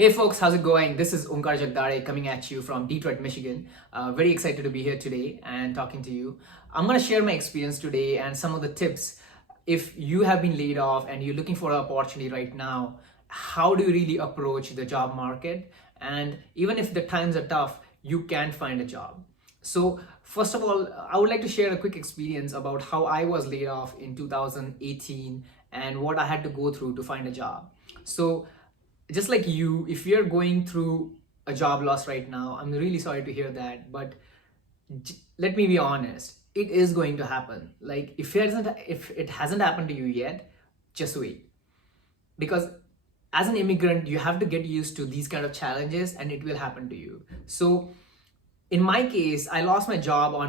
Hey folks, how's it going? This is Omkar Jagdare coming at you from Detroit, Michigan. Very excited to be here today and talking to you. I'm going to share my experience today and some of the tips. If you have been laid off and you're looking for an opportunity right now, how do you really approach the job market? And even if the times are tough, you can find a job. So first of all, I would like to share a quick experience about how I was laid off in 2018 and what I had to go through to find a job. So just like you, if you're going through a job loss right now, I'm really sorry to hear that, but let me be honest, it is going to happen. Like if it hasn't happened to you yet, just wait. Because as an immigrant, you have to get used to these kind of challenges and it will happen to you. So in my case, I lost my job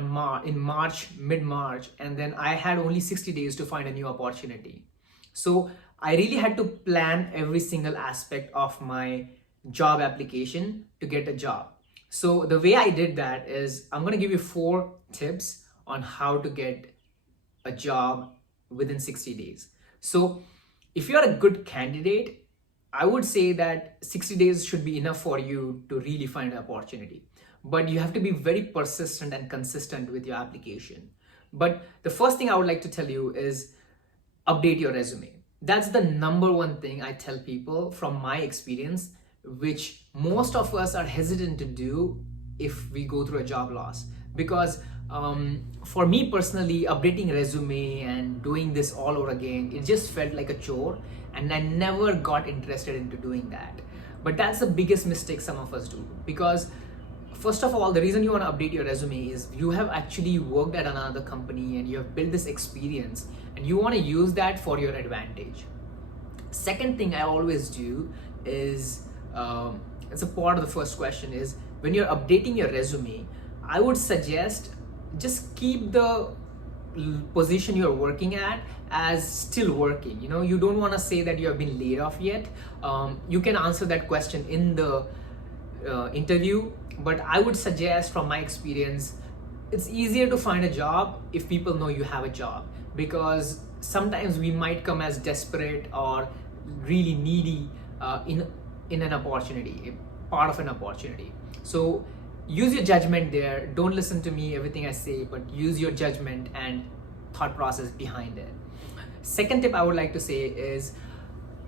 in March, mid-March, and then I had only 60 days to find a new opportunity. So I really had to plan every single aspect of my job application to get a job. So the way I did that is I'm going to give you 4 tips on how to get a job within 60 days. So if you're a good candidate, I would say that 60 days should be enough for you to really find an opportunity. But you have to be very persistent and consistent with your application. But the first thing I would like to tell you is update your resume. That's the number one thing I tell people from my experience, which most of us are hesitant to do if we go through a job loss. Because for me personally, updating resume and doing this all over again, it just felt like a chore, and I never got interested into doing that. But that's the biggest mistake some of us do, because first of all, the reason you want to update your resume is you have actually worked at another company and you have built this experience and you want to use that for your advantage. Second thing I always do is, it's a part of the first question, is when you're updating your resume, I would suggest just keep the position you're working at as still working. You don't want to say that you have been laid off yet. You can answer that question in the interview, but I would suggest from my experience, it's easier to find a job if people know you have a job, because sometimes we might come as desperate or really needy in an opportunity, part of an opportunity. So use your judgment there. Don't listen to me, everything I say, but use your judgment and thought process behind it. Second tip I would like to say is,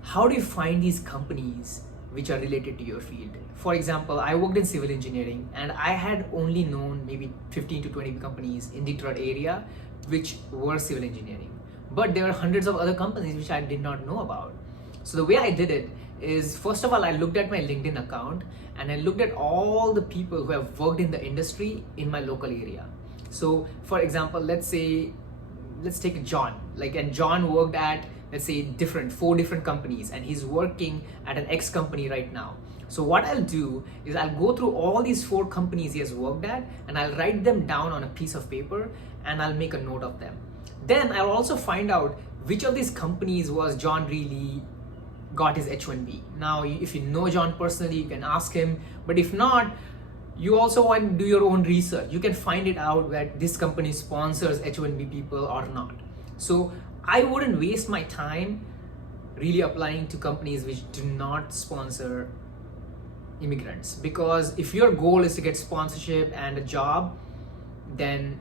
how do you find these companies which are related to your field? For example, I worked in civil engineering and I had only known maybe 15 to 20 companies in Detroit area which were civil engineering. But there are hundreds of other companies which I did not know about. So the way I did it is, first of all, I looked at my LinkedIn account and I looked at all the people who have worked in the industry in my local area. So for example, let's take John, and John worked at, let's say, 4 different companies, and he's working at an X company right now. So what I'll do is I'll go through all these 4 companies he has worked at and I'll write them down on a piece of paper and I'll make a note of them. Then I'll also find out which of these companies was John really got his H1B. Now, if you know John personally, you can ask him, but if not, you also want to do your own research. You can find it out that this company sponsors H1B people or not. So I wouldn't waste my time really applying to companies which do not sponsor immigrants, because if your goal is to get sponsorship and a job, then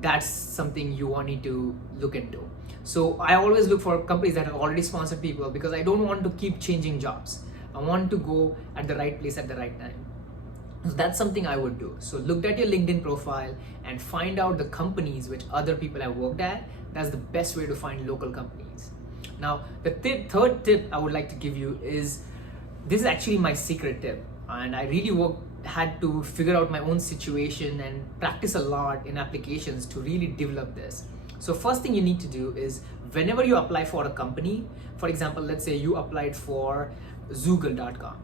that's something you need to look into. So I always look for companies that have already sponsored people, because I don't want to keep changing jobs. I want to go at the right place at the right time. So that's something I would do. So look at your LinkedIn profile and find out the companies which other people have worked at. That's the best way to find local companies. Now, the third tip I would like to give you is, this is actually my secret tip, and I really had to figure out my own situation and practice a lot in applications to really develop this. So first thing you need to do is, whenever you apply for a company, for example, let's say you applied for Zoogle.com,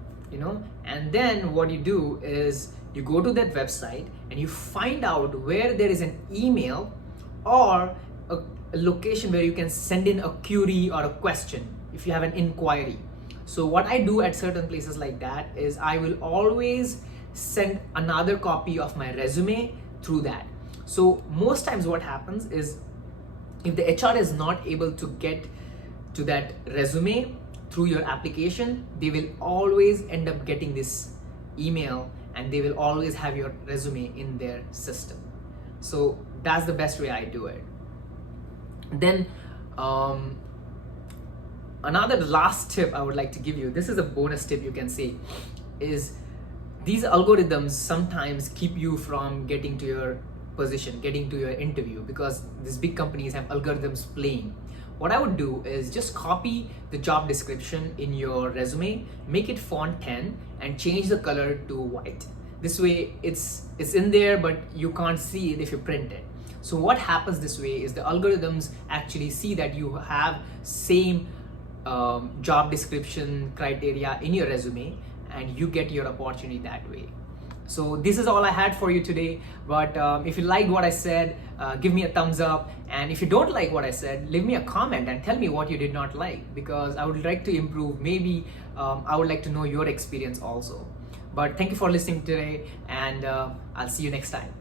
and then what you do is you go to that website and you find out where there is an email or a location where you can send in a query or a question if you have an inquiry. So what I do at certain places like that is I will always send another copy of my resume through that. So most times what happens is, if the HR is not able to get to that resume, through your application, they will always end up getting this email, and they will always have your resume in their system. So that's the best way I do it. Then another last tip I would like to give you, this is a bonus tip you can say, is these algorithms sometimes keep you from getting to your position, getting to your interview, because these big companies have algorithms playing. What I would do is just copy the job description in your resume, make it font 10 and change the color to white. This way it's in there, but you can't see it if you print it. So what happens this way is the algorithms actually see that you have same job description criteria in your resume, and you get your opportunity that way. So this is all I had for you today, but if you liked what I said, give me a thumbs up, and if you don't like what I said, leave me a comment and tell me what you did not like, because I would like to improve. Maybe I would like to know your experience also. But thank you for listening today, and I'll see you next time.